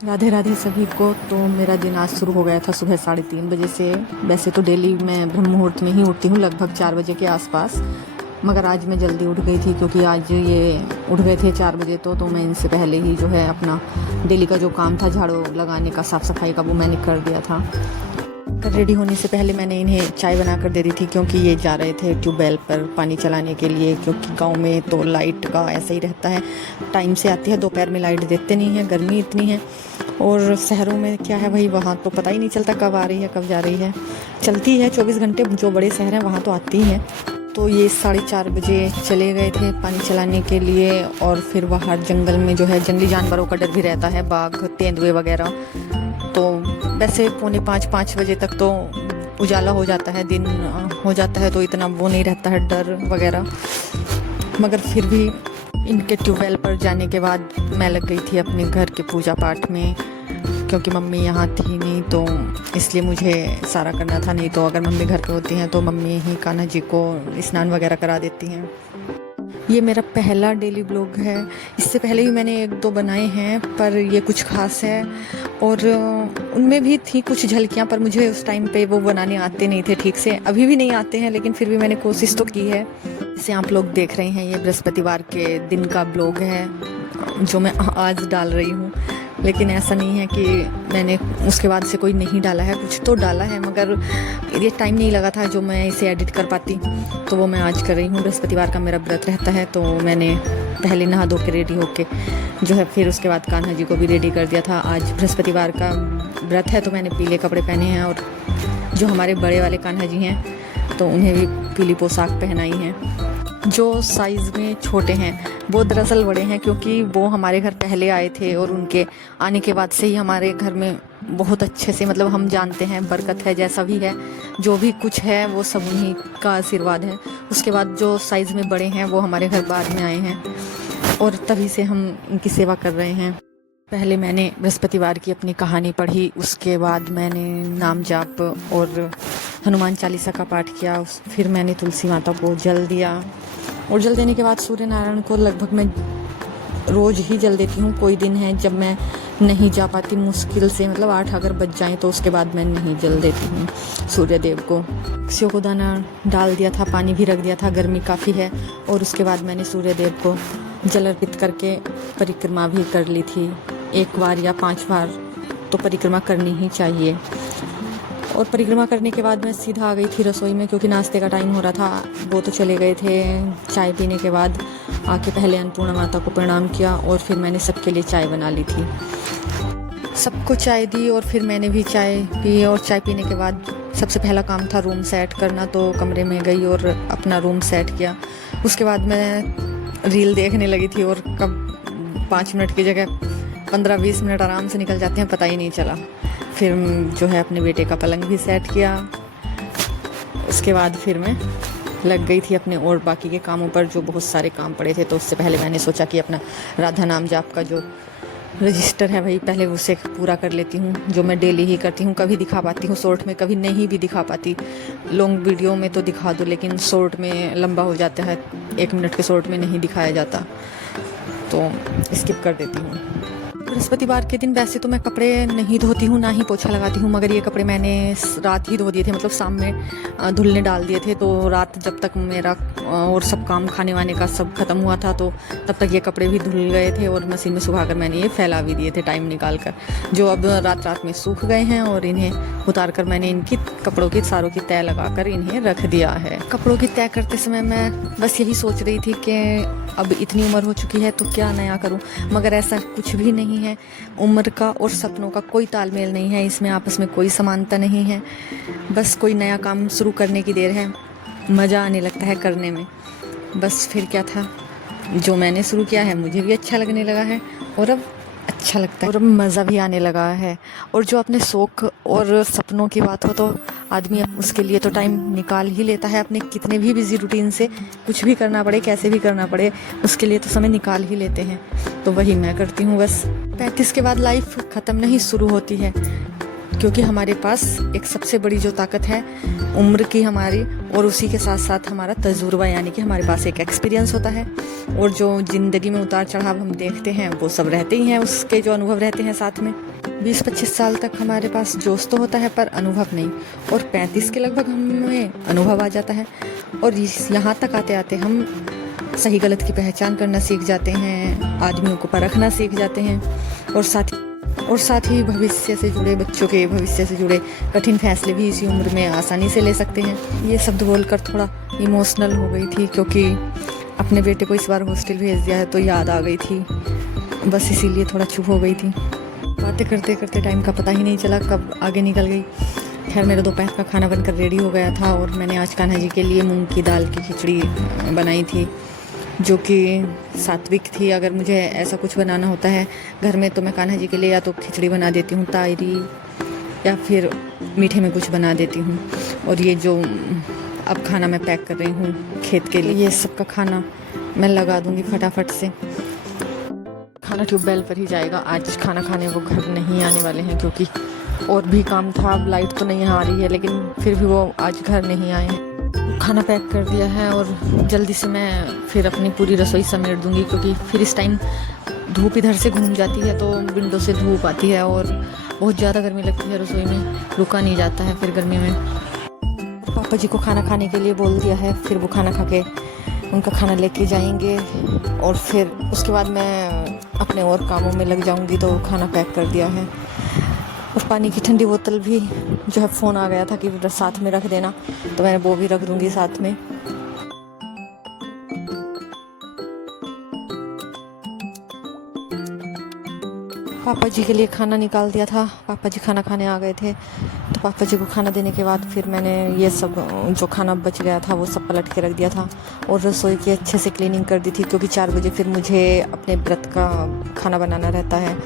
राधे राधे सभी को। तो मेरा दिन आज शुरू हो गया था सुबह 3:30 बजे से। वैसे तो डेली मैं ब्रह्म मुहूर्त में ही उठती हूँ, लगभग 4 बजे के आसपास, मगर आज मैं जल्दी उठ गई थी क्योंकि आज ये उठ गए थे 4 बजे। तो मैं इनसे पहले ही जो है अपना डेली का जो काम था झाड़ू लगाने का, साफ़ सफाई का, वो मैंने कर दिया था। रेडी होने से पहले मैंने इन्हें चाय बना कर दे दी थी क्योंकि ये जा रहे थे ट्यूबवेल पर पानी चलाने के लिए, क्योंकि गांव में तो लाइट का ऐसा ही रहता है, टाइम से आती है, दोपहर में लाइट देते नहीं है, गर्मी इतनी है। और शहरों में क्या है भाई, वहाँ तो पता ही नहीं चलता कब आ रही है कब जा रही है, चलती है 24 घंटे, जो बड़े शहर हैं वहाँ तो आती ही है। तो ये 4:30 बजे चले गए थे पानी चलाने के लिए। और फिर बाहर जंगल में जो है जंगली जानवरों का डर भी रहता है, बाघ, तेंदुए वगैरह। तो वैसे 4:45-5 बजे तक तो उजाला हो जाता है, दिन हो जाता है, तो इतना वो नहीं रहता है डर वगैरह। मगर फिर भी इनके ट्यूबवेल पर जाने के बाद मैं लग गई थी अपने घर के पूजा पाठ में, क्योंकि मम्मी यहाँ थी नहीं, तो इसलिए मुझे सारा करना था। नहीं तो अगर मम्मी घर पे होती हैं तो मम्मी ही कान्हा जी को स्नान वगैरह करा देती हैं। ये मेरा पहला डेली ब्लॉग है। इससे पहले भी मैंने 1-2 बनाए हैं, पर ये कुछ खास है। और उनमें भी थी कुछ झलकियाँ, पर मुझे उस टाइम पे वो बनाने आते नहीं थे ठीक से, अभी भी नहीं आते हैं, लेकिन फिर भी मैंने कोशिश तो की है। जैसे आप लोग देख रहे हैं, ये बृहस्पतिवार के दिन का ब्लॉग है जो मैं आज डाल रही हूँ। लेकिन ऐसा नहीं है कि मैंने उसके बाद से कोई नहीं डाला है, कुछ तो डाला है, मगर ये टाइम नहीं लगा था जो मैं इसे एडिट कर पाती, तो वो मैं आज कर रही हूँ। बृहस्पतिवार का मेरा व्रत रहता है, तो मैंने पहले नहा धो के रेडी होके जो है, फिर उसके बाद कान्हा जी को भी रेडी कर दिया था। आज बृहस्पतिवार का व्रत है, तो मैंने पीले कपड़े पहने हैं, और जो हमारे बड़े वाले कान्हा जी हैं तो उन्हें भी पीली पोशाक पहनाई है। जो साइज़ में छोटे हैं वो दरअसल बड़े हैं, क्योंकि वो हमारे घर पहले आए थे, और उनके आने के बाद से ही हमारे घर में बहुत अच्छे से, मतलब हम जानते हैं, बरकत है, जैसा भी है, जो भी कुछ है वो सब उन्हीं का आशीर्वाद है। उसके बाद जो साइज़ में बड़े हैं वो हमारे घर बाद में आए हैं, और तभी से हम इनकी सेवा कर रहे हैं। पहले मैंने बृहस्पतिवार की अपनी कहानी पढ़ी, उसके बाद मैंने नाम जाप और हनुमान चालीसा का पाठ किया, फिर मैंने तुलसी माता को जल दिया, और जल देने के बाद सूर्य नारायण को लगभग मैं रोज़ ही जल देती हूँ। कोई दिन है जब मैं नहीं जा पाती, मुश्किल से, मतलब 8 अगर बज जाएँ तो उसके बाद मैं नहीं जल देती हूँ सूर्य देव को। पक्षियों को दाना डाल दिया था, पानी भी रख दिया था, गर्मी काफ़ी है, और उसके बाद मैंने सूर्य देव को जल अर्पित करके परिक्रमा भी कर ली थी। 1 बार या 5 बार तो परिक्रमा करनी ही चाहिए। और परिक्रमा करने के बाद मैं सीधा आ गई थी रसोई में, क्योंकि नाश्ते का टाइम हो रहा था, वो तो चले गए थे। चाय पीने के बाद आके पहले अन्नपूर्णा माता को प्रणाम किया, और फिर मैंने सबके लिए चाय बना ली थी, सबको चाय दी, और फिर मैंने भी चाय पी। और चाय पीने के बाद सबसे पहला काम था रूम सेट करना, तो कमरे में गई और अपना रूम सेट किया। उसके बाद मैं रील देखने लगी थी, और कब 5 मिनट की जगह 15-20 मिनट आराम से निकल जाते हैं, पता ही नहीं चला। फिर जो है अपने बेटे का पलंग भी सेट किया। उसके बाद फिर मैं लग गई थी अपने और बाकी के कामों पर, जो बहुत सारे काम पड़े थे। तो उससे पहले मैंने सोचा कि अपना राधा नाम जाप का जो रजिस्टर है भाई, पहले उसे पूरा कर लेती हूँ, जो मैं डेली ही करती हूँ। कभी दिखा पाती हूँ शॉर्ट में, कभी नहीं भी दिखा पाती। लॉन्ग वीडियो में तो दिखा दो, लेकिन शॉर्ट में लंबा हो जाता है, 1 मिनट के शॉर्ट में नहीं दिखाया जाता, तो स्किप कर देती हूँ। बृहस्पतिवार के दिन वैसे तो मैं कपड़े नहीं धोती हूँ, ना ही पोछा लगाती हूँ, मगर ये कपड़े मैंने रात ही धो दिए थे, मतलब शाम में धुलने डाल दिए थे। तो रात जब तक मेरा और सब काम खाने वाने का सब खत्म हुआ था, तो तब तक ये कपड़े भी धुल गए थे, और मशीन में सुखाकर मैंने ये फैला भी दिए थे टाइम निकाल कर, जो अब रात में सूख गए हैं। और इन्हें उतार कर मैंने इनकी कपड़ों की सारों की तय लगाकर इन्हें रख दिया है। कपड़ों की तय करते समय मैं बस यही सोच रही थी कि अब इतनी उम्र हो चुकी है तो क्या नया करूं, मगर ऐसा कुछ भी नहीं है। उम्र का और सपनों का कोई तालमेल नहीं है, इसमें आपस में कोई समानता नहीं है। बस कोई नया काम शुरू करने की देर है, मज़ा आने लगता है करने में। बस फिर क्या था, जो मैंने शुरू किया है मुझे भी अच्छा लगने लगा है, और अब अच्छा लगता है, और अब मज़ा भी आने लगा है। और जो अपने शौक़ और सपनों की बात हो, तो आदमी उसके लिए तो टाइम निकाल ही लेता है, अपने कितने भी बिजी रूटीन से, कुछ भी करना पड़े, कैसे भी करना पड़े, उसके लिए तो समय निकाल ही लेते हैं। तो वही मैं करती हूँ। बस 35 के बाद लाइफ ख़त्म नहीं, शुरू होती है। क्योंकि हमारे पास एक सबसे बड़ी जो ताकत है उम्र की हमारी, और उसी के साथ साथ हमारा तजुर्बा, यानी कि हमारे पास एक एक्सपीरियंस होता है। और जो ज़िंदगी में उतार चढ़ाव हम देखते हैं वो सब रहते ही हैं, उसके जो अनुभव रहते हैं साथ में। 20-25 साल तक हमारे पास जोश तो होता है पर अनुभव नहीं, और 35 के लगभग हमें अनुभव आ जाता है। और यहाँ तक आते आते हम सही गलत की पहचान करना सीख जाते हैं, आदमियों को परखना सीख जाते हैं, और साथ ही भविष्य से जुड़े, बच्चों के भविष्य से जुड़े कठिन फैसले भी इसी उम्र में आसानी से ले सकते हैं। ये शब्द बोलकर थोड़ा इमोशनल हो गई थी, क्योंकि अपने बेटे को इस बार हॉस्टल भेज दिया है तो याद आ गई थी, बस इसीलिए थोड़ा चुप हो गई थी। बातें करते करते टाइम का पता ही नहीं चला कब आगे निकल गई। खैर, मेरा दोपहर का खाना बनकर रेडी हो गया था, और मैंने आज कान्हा जी के लिए मूंग की दाल की खिचड़ी बनाई थी, जो कि सात्विक थी। अगर मुझे ऐसा कुछ बनाना होता है घर में तो मैं कान्हा जी के लिए या तो खिचड़ी बना देती हूँ तायरी, या फिर मीठे में कुछ बना देती हूँ। और ये जो अब खाना मैं पैक कर रही हूँ खेत के लिए, ये सबका खाना मैं लगा दूँगी फटाफट से। खाना ट्यूबवेल पर ही जाएगा, आज खाना खाने वो घर नहीं आने वाले हैं, क्योंकि और भी काम था। अब लाइट तो नहीं आ रही है, लेकिन फिर भी वो आज घर नहीं आए हैं। खाना पैक कर दिया है और जल्दी से मैं फिर अपनी पूरी रसोई समेट दूंगी, क्योंकि फिर इस टाइम धूप इधर से घूम जाती है तो विंडो से धूप आती है और बहुत ज़्यादा गर्मी लगती है, रसोई में रुका नहीं जाता है फिर गर्मी में। पापा जी को खाना खाने के लिए बोल दिया है, फिर वो खाना खा के उनका खाना लेके जाएंगे, और फिर उसके बाद मैं अपने और कामों में लग जाऊंगी। तो खाना पैक कर दिया है, और पानी की ठंडी बोतल भी जो है, फ़ोन आ गया था कि साथ में रख देना, तो मैंने वो भी रख दूंगी साथ में। पापा जी के लिए खाना निकाल दिया था, पापा जी खाना खाने आ गए थे, तो पापा जी को खाना देने के बाद फिर मैंने ये सब जो खाना बच गया था वो सब पलट के रख दिया था, और रसोई की अच्छे से क्लीनिंग कर दी थी, क्योंकि 4 बजे फिर मुझे अपने व्रत का खाना बनाना रहता है।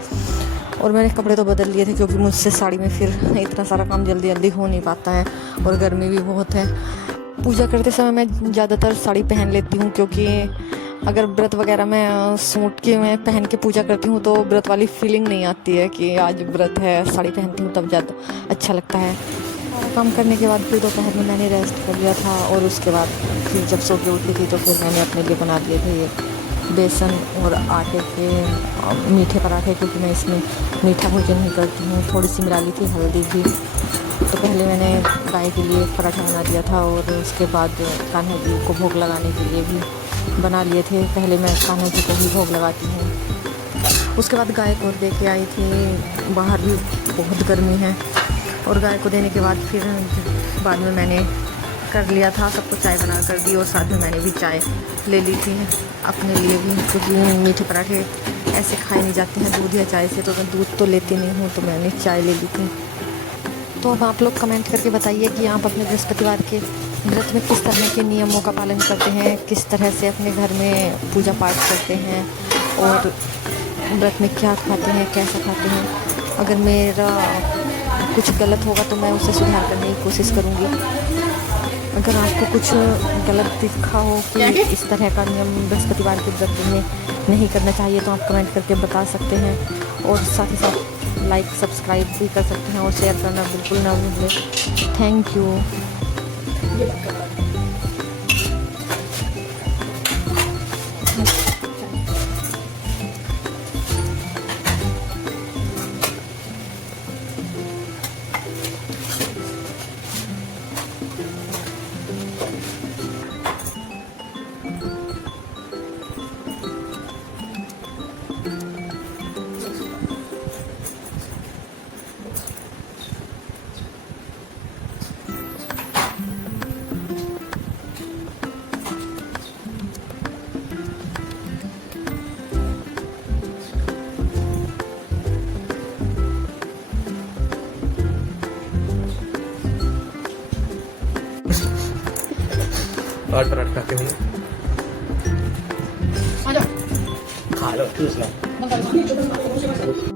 और मैंने कपड़े तो बदल लिए थे, क्योंकि मुझसे साड़ी में फिर इतना सारा काम जल्दी जल्दी हो नहीं पाता है, और गर्मी भी बहुत है। पूजा करते समय मैं ज़्यादातर साड़ी पहन लेती हूँ, क्योंकि अगर व्रत वगैरह में सूट के मैं पहन के पूजा करती हूँ तो व्रत वाली फीलिंग नहीं आती है कि आज व्रत है। साड़ी पहनती हूँ तब ज़्यादा अच्छा लगता है। काम करने के बाद फिर दोपहर में मैंने रेस्ट कर लिया था, और उसके बाद फिर जब सो के उठी थी तो फिर मैंने अपने लिए बना दिए थे ये बेसन और आटे के मीठे पराठे, क्योंकि मैं इसमें मीठा भोजन नहीं करती हूँ। थोड़ी सी मिला ली थी हल्दी भी। तो पहले मैंने गाय के लिए पराठा बना दिया था, और उसके बाद कान्हा जी को भोग लगाने के लिए भी बना लिए थे। पहले मैं कान्हा जी को ही भोग लगाती हूँ। उसके बाद गाय को दे के आई थी, बाहर भी बहुत गर्मी है, और गाय को देने के बाद फिर बाद में मैंने कर लिया था, सबको चाय बना कर दी, और साथ में मैंने भी चाय ले ली थी अपने लिए भी, क्योंकि मीठे पराठे ऐसे खाए नहीं जाते हैं दूध या चाय से, तो मैं दूध तो लेती नहीं हूँ, तो मैंने चाय ले ली थी। तो अब आप लोग कमेंट करके बताइए कि आप अपने बृहस्पतिवार के व्रत में किस तरह के नियमों का पालन करते हैं, किस तरह से अपने घर में पूजा पाठ करते हैं, और व्रत में क्या खाते हैं, कैसा खाते हैं। अगर मेरा कुछ गलत होगा तो मैं उसे सुधार करने की कोशिश करूँगी। अगर आपको कुछ गलत दिखा हो कि इस तरह का नियम बृहस्पतिवार के व्रत में नहीं करना चाहिए, तो आप कमेंट करके बता सकते हैं, और साथ ही साथ लाइक सब्सक्राइब भी कर सकते हैं, और शेयर करना बिल्कुल ना भूलें। Thank you. और पराठा खाते हैं, खा लो चूस लो।